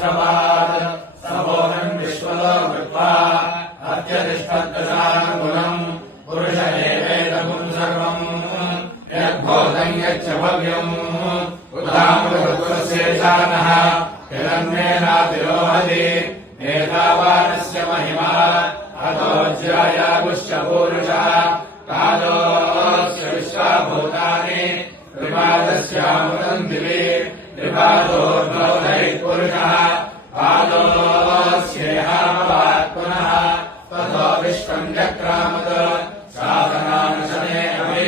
सहस्रपाद सवोहन् विश्वलो कृत्वा अत्यतिष्ठत्तशानुगुणम् पुरुष एवेदमुम् सर्वम् यद्भूतम् यच्च भव्यम् उदामृतशेषानः हिरण्येनातिरोहति एतावानस्य महिमा अतोऽज्यायागुश्च पूरुषः कालोऽस्य विश्वाभूतानि त्रिपादस्यामृतम् दिवि त्रिपादोर्भवदैः पुरुषः पादोऽस्येहाभवात् पुनः ततो विश्वम् चक्रामत् साधनानुशने अपि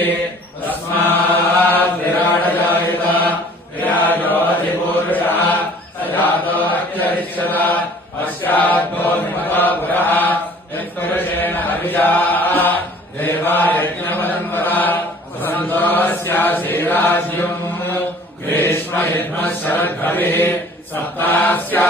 तस्मात् विराडजायत विराजोऽधिपूरुषः स जातो अत्यरिष्यत पश्चाद्भो निमतो पुरः यत्पुरुषेण हविषा देवायज्ञपरम्पर वसन्तोऽस्याशीराज्यम् ग्रीष्म युग्मः शरद्भविः सप्तास्या